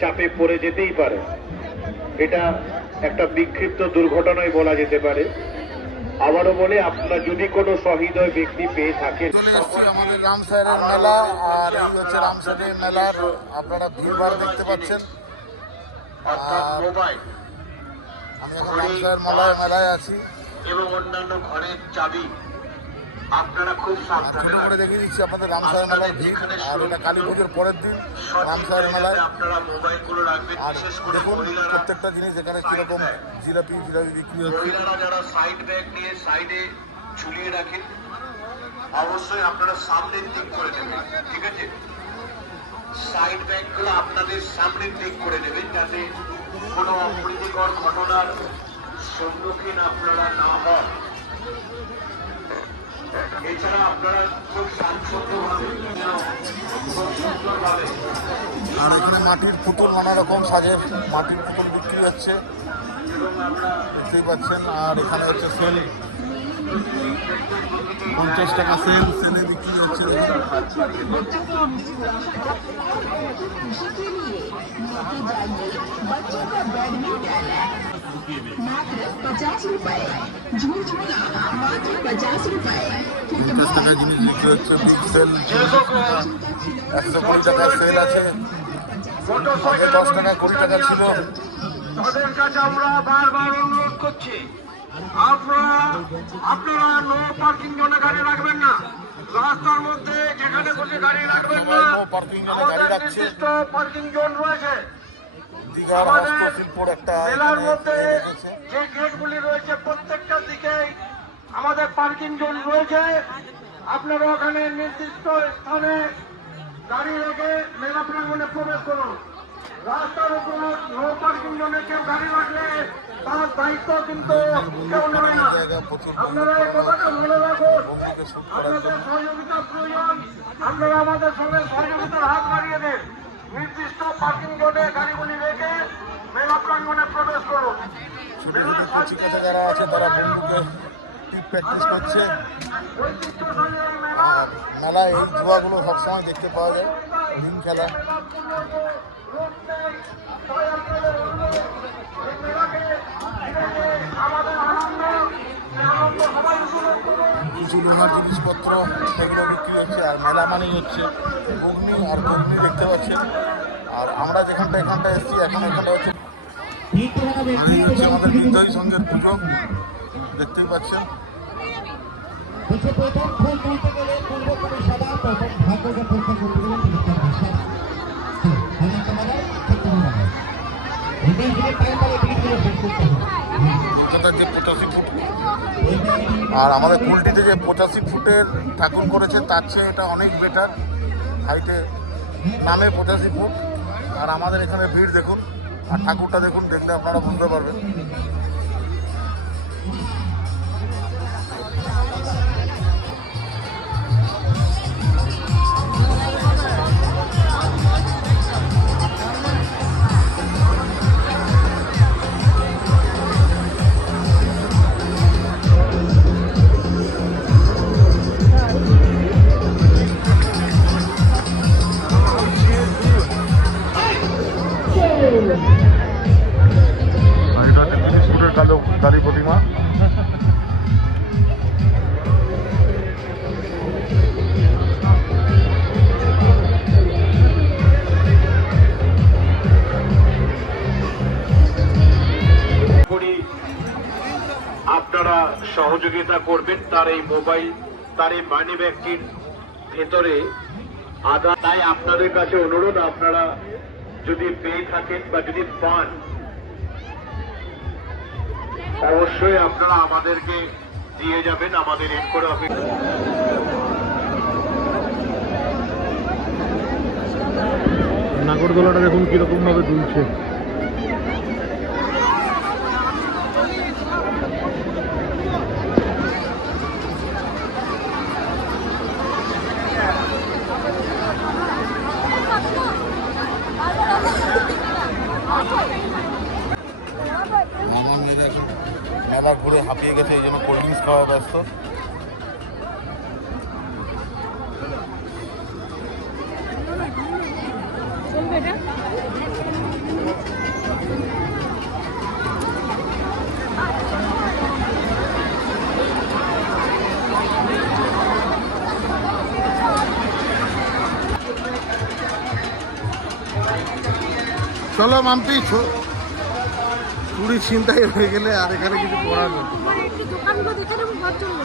চাপে পড়ে যেতেই পারে। এটা একটা বিক্ষিপ্ত দুর্ঘটনায় বলা যেতে পারে। আবারও বলে আপনারা যদি কোনো সহৃদয় ব্যক্তি পেয়ে থাকেন আমাদের মেলা আর এই হচ্ছে রামসাহের মেলার আপনারা ভিড়ভাড় দেখতে পাচ্ছেন। আমি এখন মেলায় মেলায় আছি। এবং অন্যান্য ঘরের চাবি। আপনারা খুব সাবধানে করে দেখিয়ে দিচ্ছি আপনাদের রামসাহের মেলার ভিড় আর এটা কালী পুজোর পরের দিন রামসাহের মেলায়। আপনারা মোবাইলগুলো রাখবেন আর করে দেখুন প্রত্যেকটা জিনিস এখানে কীরকম জিলাপি জিলাপি বিক্রি হচ্ছে। যারা সাইড ব্যাগ নিয়ে সাইডে ঝুলিয়ে রাখেন অবশ্যই আপনারা সামনের দিক করে নেবেন ঠিক আছে? সাইড ব্যাগগুলো আপনাদের সামনের দিক করে নেবেন যাতে কোনো অপ্রীতিকর ঘটনার সম্মুখীন আপনারা না হন। আর এখানে মাটির পুতুল নানা রকম সাজের মাটির পুতুল বিক্রি হচ্ছে। দেখতেই পাচ্ছেন, আর এখানে হচ্ছে সেল। পঞ্চাশ টাকা সেল, সেলে বিক্রি হচ্ছে। আমরা বারবার অনুরোধ করছি আপনারা আপনারা নো পার্কিং জোনে রাখবেন না রাস্তার মধ্যে যেখানে বসে পার্কিং দীঘার হস্তশিল্পর একটা মেলার মধ্যে। যে গেটগুলি রয়েছে প্রত্যেকটা দিকেই আমাদের পার্কিং জোন রয়েছে। আপনারা ওখানে নির্দিষ্ট স্থানে গাড়ি রেখে মেলা প্রাঙ্গনে প্রবেশ করুন। রাস্তার উপর নো পার্কিং জোনে কেউ গাড়ি রাখলে তার দায়িত্ব কিন্তু কেউ নেবে না। আপনারা এই কথাটা মনে রাখুন। আপনাদের সহযোগিতা প্রয়োজন। আপনারা আমাদের সঙ্গে সহযোগিতার হাত বাড়িয়ে দিন। নির্দিষ্ট পার্কিং জোনে গাড়িগুলি রেখে কচিকাচা যারা আছে তারা বন্ধুকে প্র্যাকটিস করছে। আর মেলায় এই জুয়াগুলো সবসময় দেখতে পাওয়া যায় রিং খেলা। কিছু লোহার জিনিসপত্র সেগুলো বিক্রি হচ্ছে, আর মেলা মানেই হচ্ছে অগ্নি, আর অগ্নি দেখতে পাচ্ছেন। আর আমরা যেখানটা এখানটা এসেছি, এখন এখানটা হচ্ছে আর এই হচ্ছে আমাদের বিদ্যায়ী সঙ্গের পুজো দেখতেই পাচ্ছেন। পঁচাশি ফুট? আর আমাদের কুলটিতে যে পঁচাশি ফুটের ঠাকুর করেছে তার চেয়ে এটা অনেক বেটার হাইটে নামে পঁচাশি ফুট। আর আমাদের এখানে ভিড় দেখুন। আর ঠাকুরটা দেখুন দেখলে আপনারা বুঝতে পারবেন। আপনারা সহযোগিতা করবেন তার এই মোবাইল, তার এই মানি ব্যাগটির ভেতরে। আধার তাই আপনাদের কাছে অনুরোধ, আপনারা যদি পেয়ে থাকেন বা যদি পান, অবশ্যই আপনারা আমাদেরকে দিয়ে যাবেন, আমাদের এনকোর অফিস নাগরদোলাটা দেখুন কীরকম ভাবে দুলছে। মেলা ঘুরে হাঁপিয়ে গেছে এই জন্য কোল্ড ড্রিঙ্কস খাওয়া ব্যস্ত। চলো মাম্পি চুরি ছিনতাই হয়ে গেলে আর এখানে কিছু করার ঘর চলবো।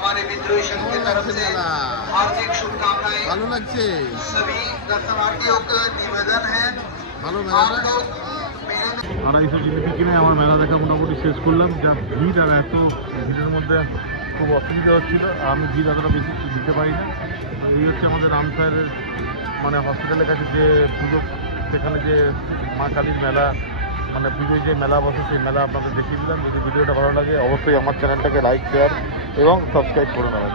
हमारे विद्रोही संघ की तरफ से हार्दिक शुभकामनाएं ভালো লাগছে सभी दर्शनार्थियों का निवेदन है ভালো आप মেলাটা लोग मेले में আড়াইশো জিলিপি কিনে আমার মেলা দেখা মোটামুটি শেষ করলাম যা ভিড় আর এত ভিড়ের মধ্যে খুব অসুবিধা হচ্ছিল আর আমি ভিড় এতটা বেশি দিতে পারি না এই হচ্ছে আমাদের রামসাহের মানে হসপিটালের কাছে যে পুজো সেখানে যে মা কালীর মেলা মানে পুজোয় যে মেলা বসে, সেই মেলা আপনাদের দেখিয়ে দিলাম। যদি ভিডিওটা ভালো লাগে, অবশ্যই আমার চ্যানেলটাকে লাইক শেয়ার এবং সাবস্ক্রাইব করে নেবেন।